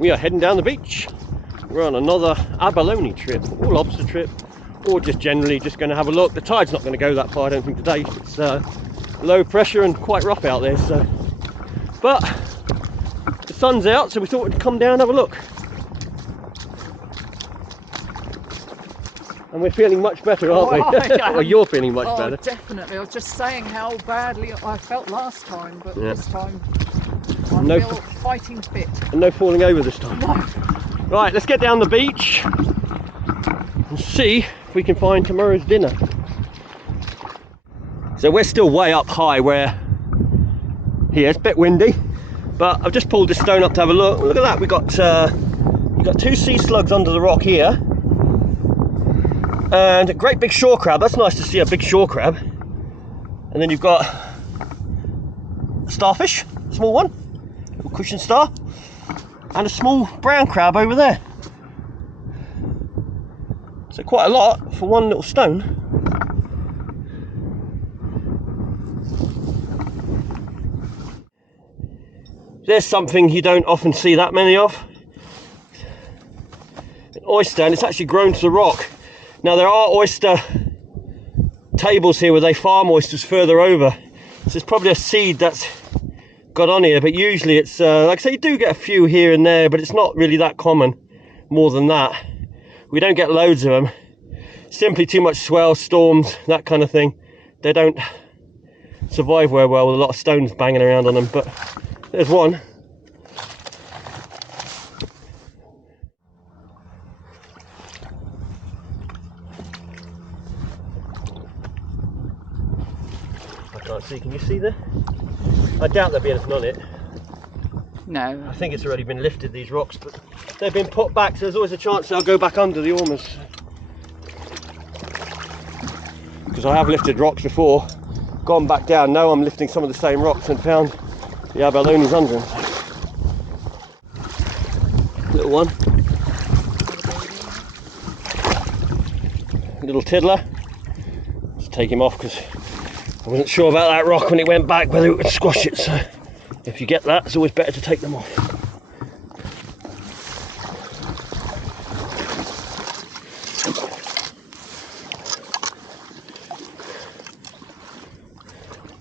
we are heading down the beach. We're on another abalone trip, or lobster trip, or just generally just going to have a look. The tide's not going to go that far, I don't think, today. It's low pressure and quite rough out there, so. But the sun's out, so we thought we'd come down and have a look. And we're feeling much better, aren't we? Or you're feeling much better. Definitely. I was just saying how badly I felt last time, but this time I feel fighting fit. And no falling over this time. No. Right, let's get down the beach and see if we can find tomorrow's dinner. So we're still way up high where here, it's a bit windy, but I've just pulled this stone up to have a look. Look at that, we've got 2 sea slugs under the rock here. And a great big shore crab. That's nice to see, a big shore crab. And then you've got a starfish, small one, little cushion star, and a small brown crab over there. So quite a lot for one little stone. There's something you don't often see that many of. An oyster, and it's actually grown to the rock. Now there are oyster tables here where they farm oysters further over. So it's probably a seed that's got on here, but usually it's, like I say, you do get a few here and there, but it's not really that common, more than that. We don't get loads of them. Simply too much swell, storms, that kind of thing. They don't survive very well with a lot of stones banging around on them, but there's one. Can't see, can you see there? I doubt there'll be anything on it. No. I think it's already been lifted, these rocks, but they've been put back, so there's always a chance they'll go back under the ormers. Because I have lifted rocks before, gone back down. Now I'm lifting some of the same rocks and found the abalones under them. Little one. Little tiddler. Let's take him off because I wasn't sure about that rock when it went back, whether it would squash it, so if you get that, it's always better to take them off.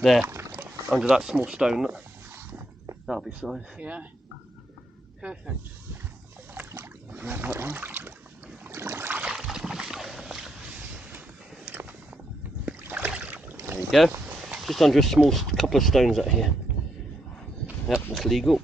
There, under that small stone, look. That'll be size. Yeah, perfect. Grab that one. There you go, just under a small couple of stones out here. Yep, that's legal.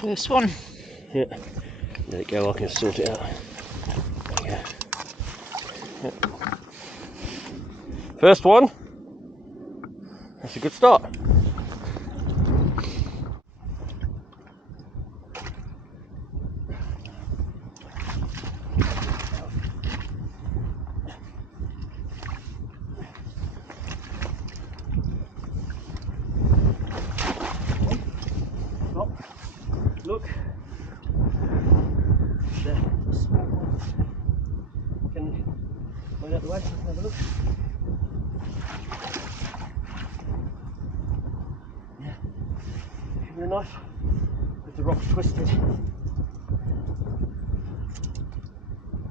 First one. Yeah, there you go, I can sort it out. There you go. Yep. First one, that's a good start. Look, there, small one. Can you point out the way so we can have a look? Yeah, should be a knife with the rocks twisted.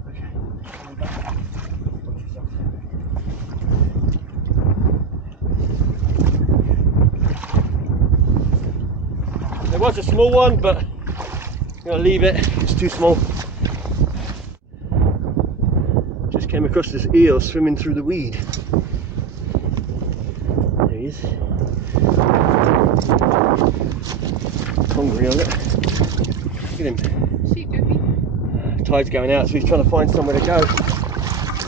Okay, coming back. Watch yourself. There was a small one, but I'm going to leave it, it's too small. Just came across this eel swimming through the weed. There he is. Hungry on it. Look at him. See, Dookie? Tide's going out, so he's trying to find somewhere to go.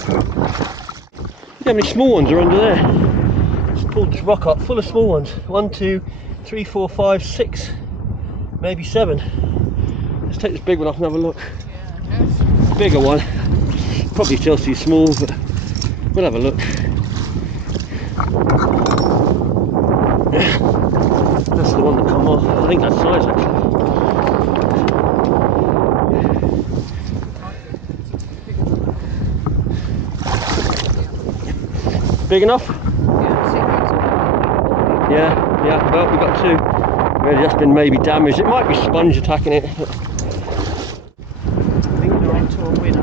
Look how many small ones are under there. Just pulled this rock up full of small ones. 1, 2, 3, 4, 5, 6. Maybe 7. Let's take this big one off and have a look. Yeah, yes. Bigger one. Probably still too small, but we'll have a look. That's the one that come off. I think that's size actually. Big enough? Yeah, see, Yeah. Yeah, well, we've got two. They've just been maybe damaged. It might be sponge attacking it. I think you're onto a winner.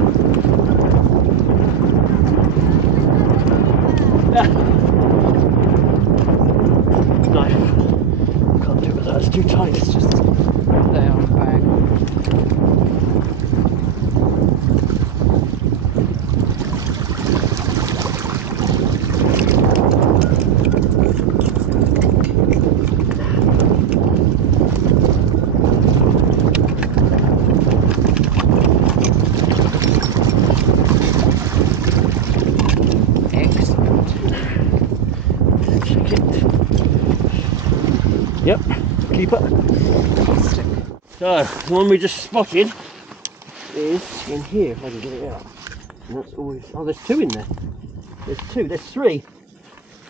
Knife. Can't do it with that, it's too tight. It's just there on the bag. Yep, keep it. Fantastic. So, the one we just spotted is in here, if I can get it out. And that's always, oh, there's two in there. There's two, there's three.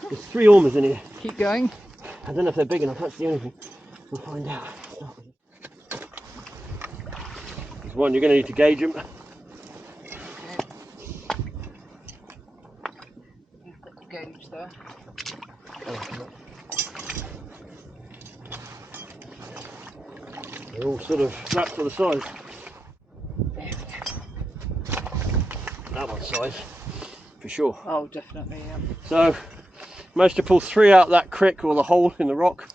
There's three ormers in here. Keep going. I don't know if they're big enough, that's the only thing. We'll find out. There's one, you're going to need to gauge them. Okay. You've got the gauge there. They're all sort of wrapped to the size. That one's size, for sure. Oh, definitely, yeah. So, managed to pull three out that crick or the hole in the rock.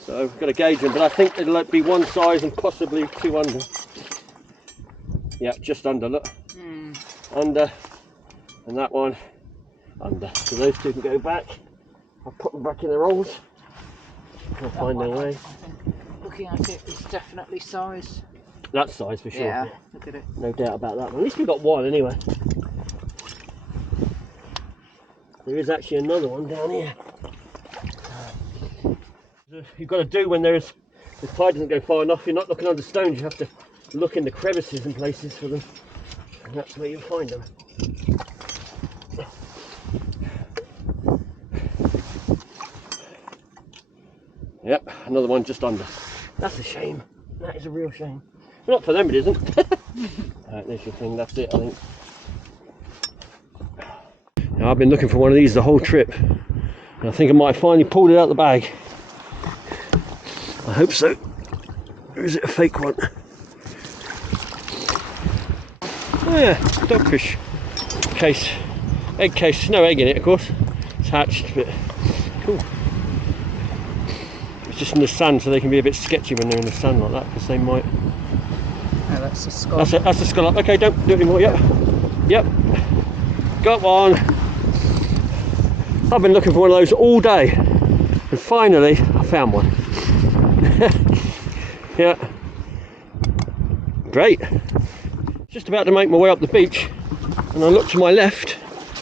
So, we've got to gauge them, but I think it'll be one size and possibly two under. Yeah, just under, look. Under, and that one under. So those two can go back. I'll put them back in their holes. I'll find their way. I think looking at it is definitely size. That size for sure. Yeah, look at it. No doubt about that one. At least we've got one anyway. There is actually another one down here. You've got to do when the tide doesn't go far enough, you're not looking under stones, you have to look in the crevices and places for them. And that's where you'll find them. Yep, another one just under. That's a shame. That is a real shame. Well, not for them it isn't. Right, there's your thing, that's it I think. Now, I've been looking for one of these the whole trip. And I think I might have finally pulled it out of the bag. I hope so. Or is it a fake one? Oh yeah, dogfish case. Egg case, no egg in it of course. It's hatched, but cool. It's just in the sand, so they can be a bit sketchy when they're in the sand like that, because they might... Oh, that's a scallop. That's a scallop. Okay, don't do it anymore. Yep. Yep. Got one. I've been looking for one of those all day. And finally, I found one. Yeah. Great. Just about to make my way up the beach, and I look to my left,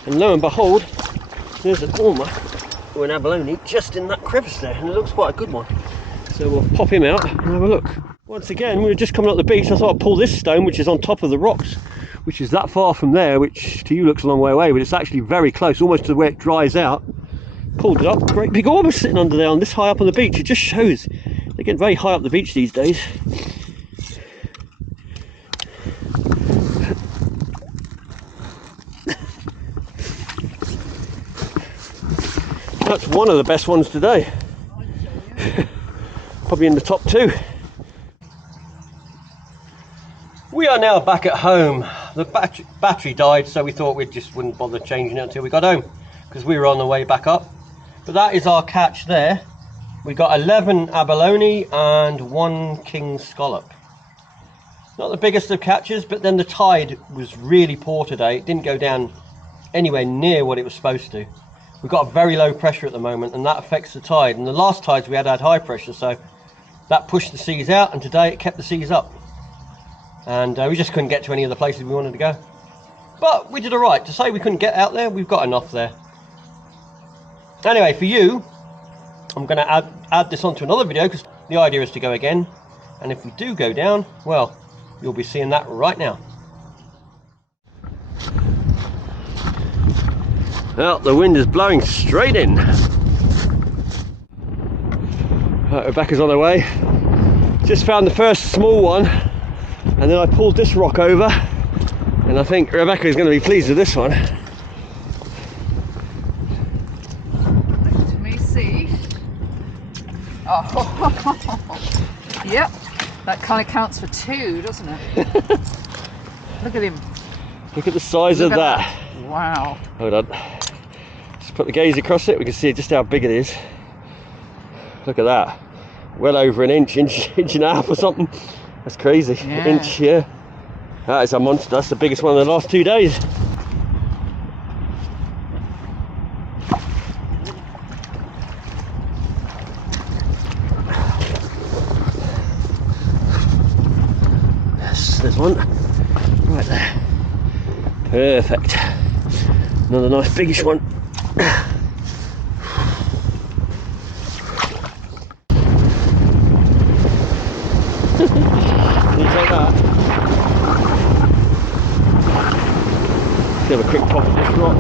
and lo and behold, there's an ormer, or an abalone, just in that crevice there, and it looks quite a good one. So we'll pop him out and have a look. Once again, we were just coming up the beach, I thought I'd pull this stone, which is on top of the rocks, which is that far from there, which to you looks a long way away, but it's actually very close, almost to where it dries out. Pulled it up, great big ormer sitting under there, on this high up on the beach. It just shows they get very high up the beach these days. That's one of the best ones today. Probably in the top two. We are now back at home. The battery died, so we thought we just wouldn't bother changing it until we got home, because we were on the way back up. But that is our catch there. We got 11 abalone and 1 king scallop. Not the biggest of catches, but then the tide was really poor today. It didn't go down anywhere near what it was supposed to. We've got a very low pressure at the moment, and that affects the tide. And the last tides we had high pressure, so that pushed the seas out, and today it kept the seas up. And we just couldn't get to any of the places we wanted to go. But we did all right. To say we couldn't get out there, we've got enough there. Anyway, for you, I'm going to add this onto another video, because the idea is to go again. And if we do go down, well, you'll be seeing that right now. Well, the wind is blowing straight in. Right, Rebecca's on her way. Just found the first small one, and then I pulled this rock over, and I think Rebecca is going to be pleased with this one. Let me see. Oh, yep. That kind of counts for 2, doesn't it? Look at him. Look at the size Look of at that. Wow. Hold on. Just put the gaze across it. We can see just how big it is. Look at that. Well over an inch and a half or something. That's crazy. Yeah. Inch, yeah. That is a monster. That's the biggest one in the last 2 days. Yes, there's one. Right there. Perfect. Another nice biggish one. Can you take that? Give a quick pop at this rock.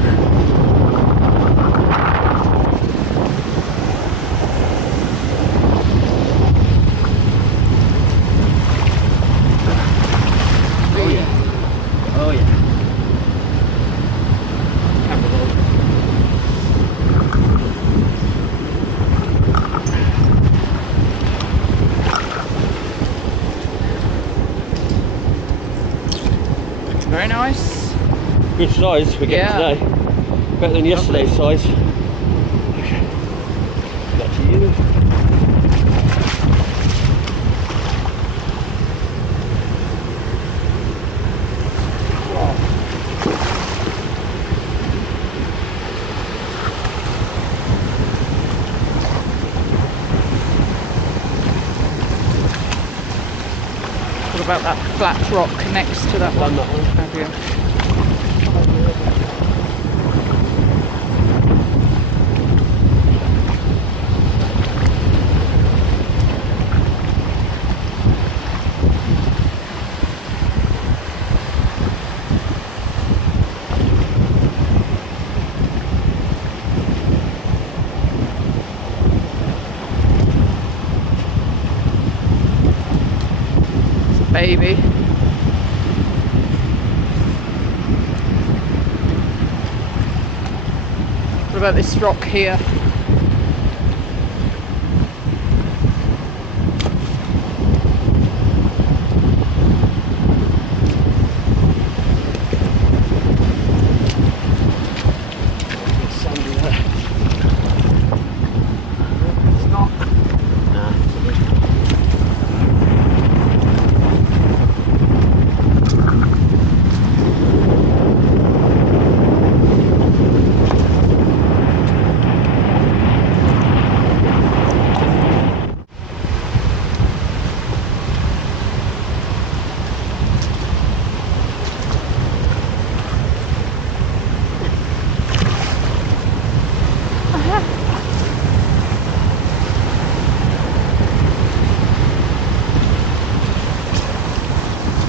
Oh yeah. Oh yeah. Camera's on. Very nice. Good size we're getting today. Better than yesterday's size. Okay. Back to you. What about that flat rock next to that one? Done that one. Have you? Baby. What about this rock here? Sandy there. It's not. Nah.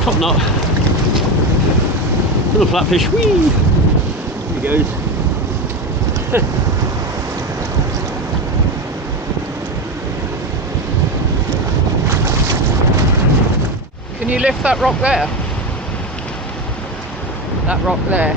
Top knot. Little flatfish. Whee! There he goes. Can you lift that rock there? That rock there.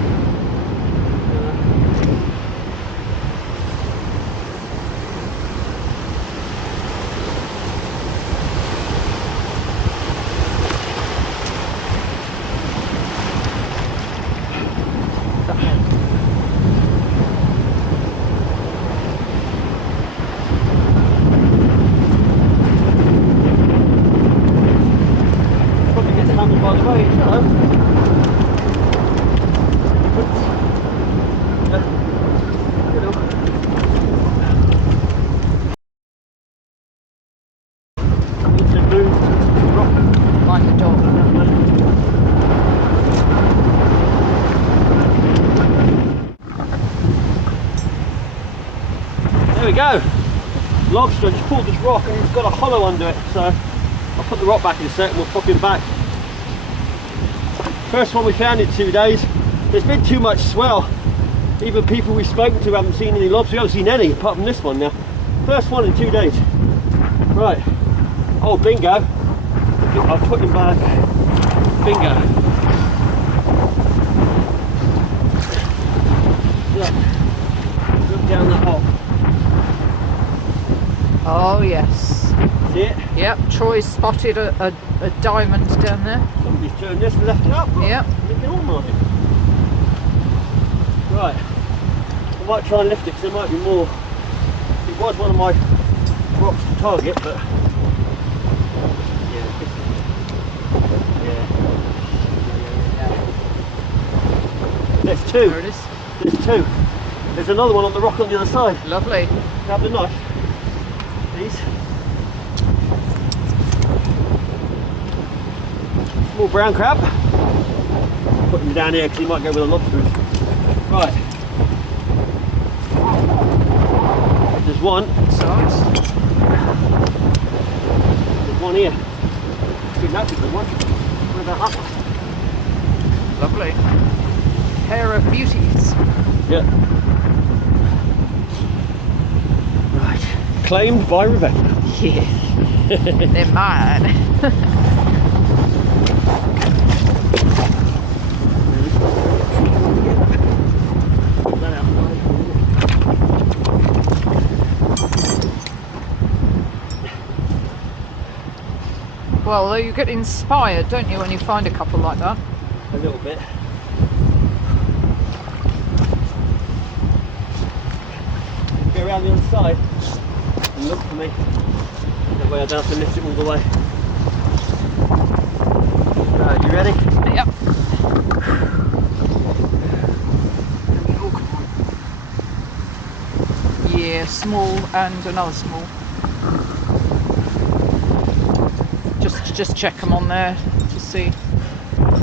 Probably gets hammered by the waves, hello. You know. Need to move the rock. Like a dog. There we go. Lobster just pulled this rock and it's got a hollow under it, so I'll put the rock back in a sec and we'll pop him back. First one we found in 2 days. There's been too much swell. Even people we've spoken to haven't seen any lobsters. We haven't seen any apart from this one now. First one in 2 days. Right. Oh, bingo. I'll put him back. Bingo. Look. Look down that hole. Oh yes. See it? Yep, Troy spotted a diamond down there. Somebody's turned this and left it up. Yep. Look at ormer on it. Right. I might try and lift it because there might be more. It was one of my rocks to target, but yeah. There's two. There it is. There's two. There's another one on the rock on the other side. Lovely. Grab the knife, please. Small brown crab. Put him down here because he might go with the lobsters. Right. There's one. Size. There's one here. I think that's a good one. What about that one? Lovely. Pair of beauties. Yeah. Right. Claimed by Rebecca. Yeah. They're mine. Well, though, you get inspired, don't you, when you find a couple like that? A little bit. Go around the other side and look for me. That way I don't have to lift it all the way. Right, you ready? Yep. Oh, come on. Yeah, small and another small. Just check them on there to see.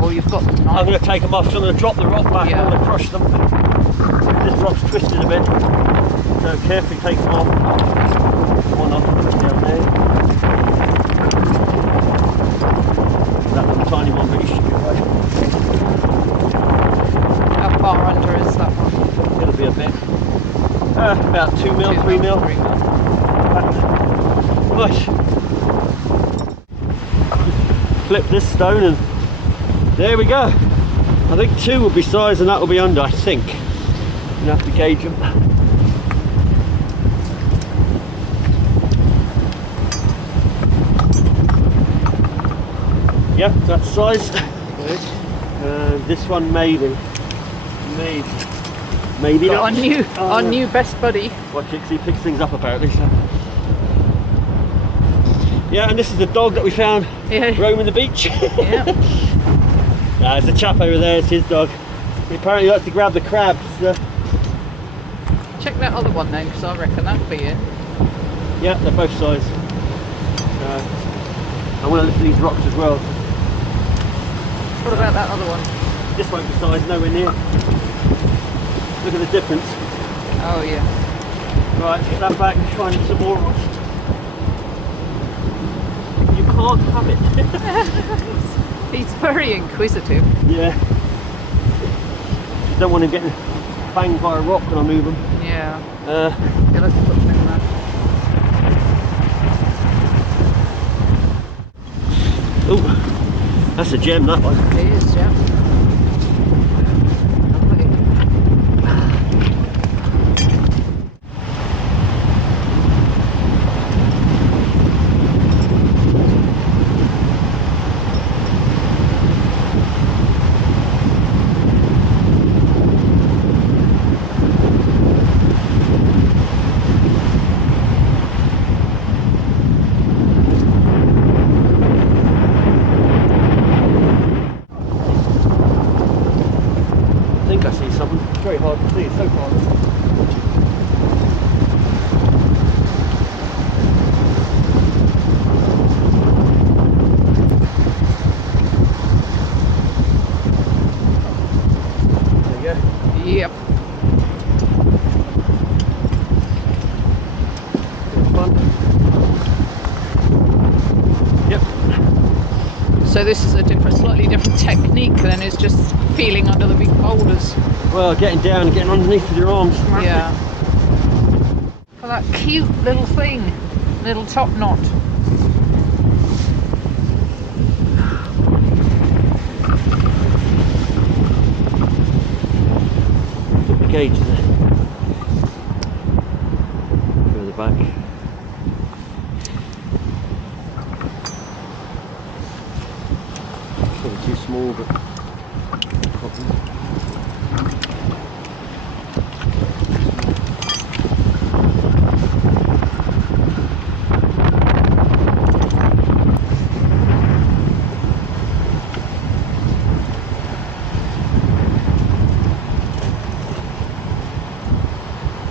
Or you've got them. I'm going to take them off, so I'm going to drop the rock back. Yeah. I'm going to crush them. This rock's twisted a bit, so carefully take them off. One off down there. That one, tiny one, but you should be right. How far under is that one? It'll be a bit. About 2 mil, 3 mil. 3 mil. Right. Flip this stone and there we go. I think 2 will be size and that will be under, I think. You have to gauge them. Yep, that's size. This one maybe Got not. our new best buddy. Watch it, 'cause he picks things up apparently. So. Yeah, and this is the dog that we found roaming the beach. Yeah. There's a chap over there, it's his dog. He apparently likes to grab the crabs. Check that other one then, because I reckon that'll be it. Yeah, they're both size. I want to lift these rocks as well. What about that other one? This won't be size, nowhere near. Look at the difference. Oh yeah. Right, get that back and try and hit some more rocks. You can't have it. He's very inquisitive. Yeah. Just don't want him getting banged by a rock when I move him. Yeah. Yeah, let's put them in there. Oh, that's a gem, that one. It is, yeah. Lovely. I think I see something. It's very hard to see, it's so far. There you go. Yep. Fun. Yep. So this is a slightly different technique than is just feeling under the big boulders. Well, getting down and getting underneath with your arms. Yeah. For that cute little thing, little top knot. Put the gauge there. Further back.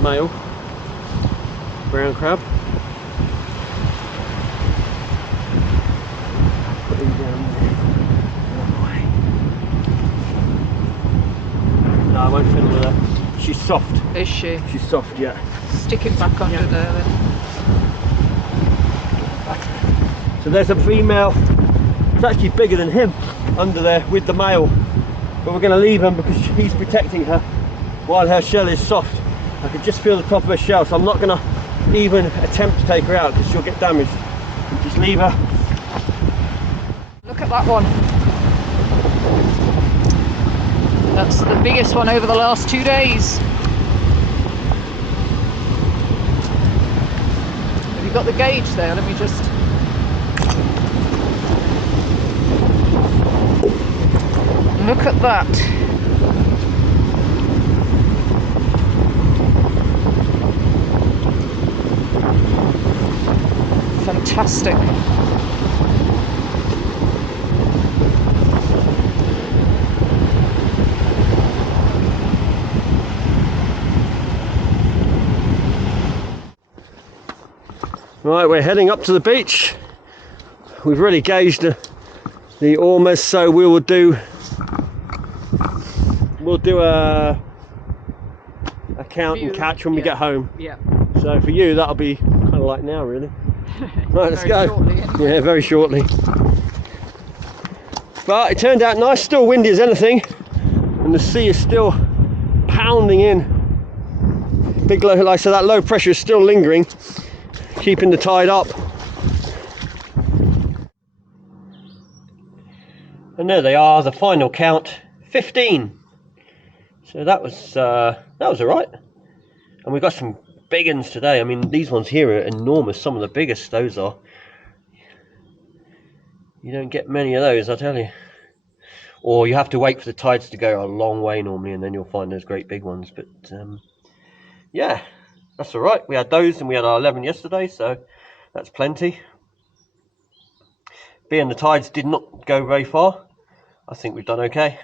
male brown crab. Put him down there. No, I won't fiddle with her. She's soft. Is she? She's soft, yeah. Stick it back under there then. So there's a female. It's actually bigger than him under there with the male. But we're going to leave him because he's protecting her while her shell is soft. I can just feel the top of her shell, so I'm not going to even attempt to take her out because she'll get damaged. Just leave her. Look at that one. That's the biggest one over the last 2 days. Have you got the gauge there? Let me just... Look at that. Fantastic. Right, we're heading up to the beach. We've really gauged the ormers, so we'll do a count and catch when we get home. Yeah. So for you, that'll be kind of like now, really. Right, let's go. Shortly, anyway. Yeah, very shortly. But it turned out nice, still windy as anything, and the sea is still pounding in. Big low, like I said, that low pressure is still lingering, keeping the tide up. And there they are, the final count, 15. So that was all right. And we got some big ones today. I mean, these ones here are enormous. Some of the biggest those are. You don't get many of those, I tell you. Or you have to wait for the tides to go a long way normally, and then you'll find those great big ones. But yeah, that's all right. We had those, and we had our 11 yesterday, so that's plenty. Being the tides did not go very far, I think we've done okay.